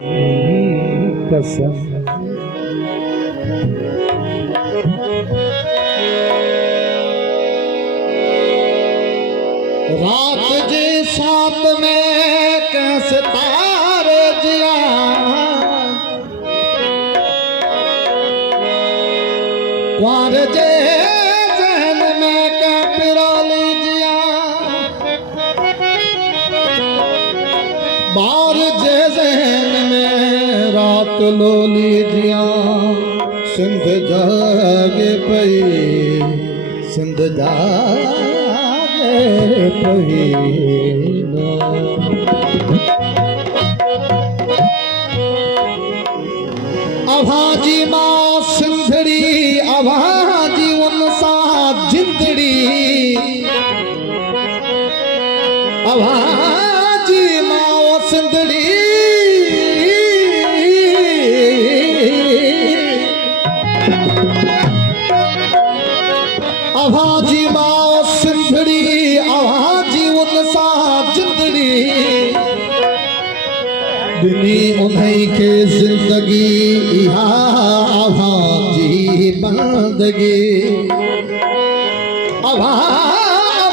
कसम रात जे साथ में कैसे तारे जिया क्वार जे जहन में क्या पिरोली जिया बार जे जहन में रात लोली जिया सिंध जागे पई सिंध जागे पई अभाजी मां सिंधड़ी अभाजी उनसा जिंदड़ी अभाजी मां सिंधड़ी अभाजी मां सिंधड़ी अभाजी उनसा जिंदड़ी दुनी उन्हीं के जिंदगी इहा अभाजी बंदगी अभा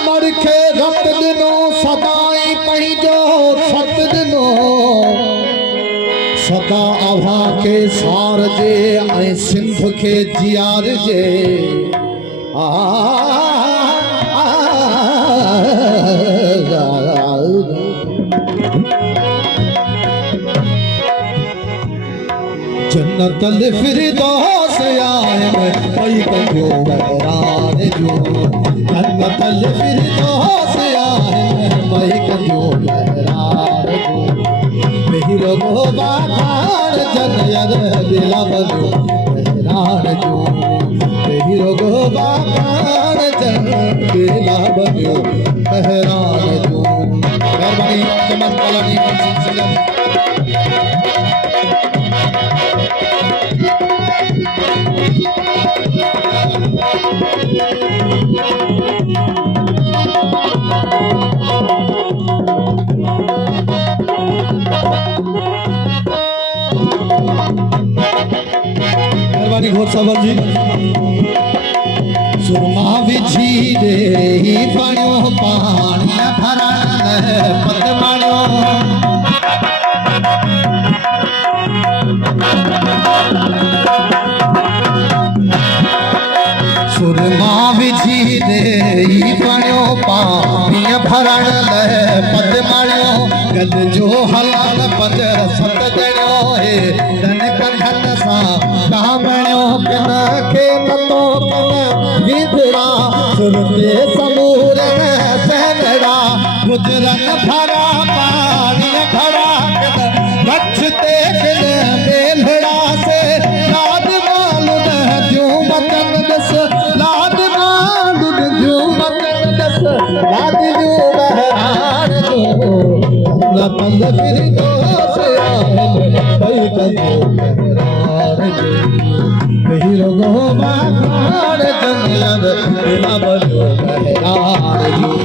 मर के रत दिनो सदाई पंहिंजो सत दिनो सदा अभा के सार जे ऐं सिंध के जियार जे जन्नतल फिरदौस आए कोई कहो बहरान जो जन्नतल फिरदौस आए कोई कहो बहरान जो मेहरो बागान जन्नत दिला बनो बहरान जो मेहरो बागान जन्नत दिला बनो बहरान जो मेहरबानी चमन कॉलोनी सिलसिला मेहरबानी घोर साहब जी सुरमा विझी दे ही पाणियो पानी भरण पत माणियो सुरमा विझी दे ही पाणियो पानी भरण पत माणियो गद जो हलाल पद सत ॼणियो हे धन कंधन सां कामणियो किन खे नतो कन विधरा सुरते समूर सहनड़ा गुजरन भरा पानी भरा किन बचते किन बेलड़ा से लाद मालुन जो वतन दस लाद मालुन जो वतन दस लाद जो बहरान जो पंद फिर दोस आए बहरान जो मेहरो गो बागान जन्नत दिला बनो बहरान जो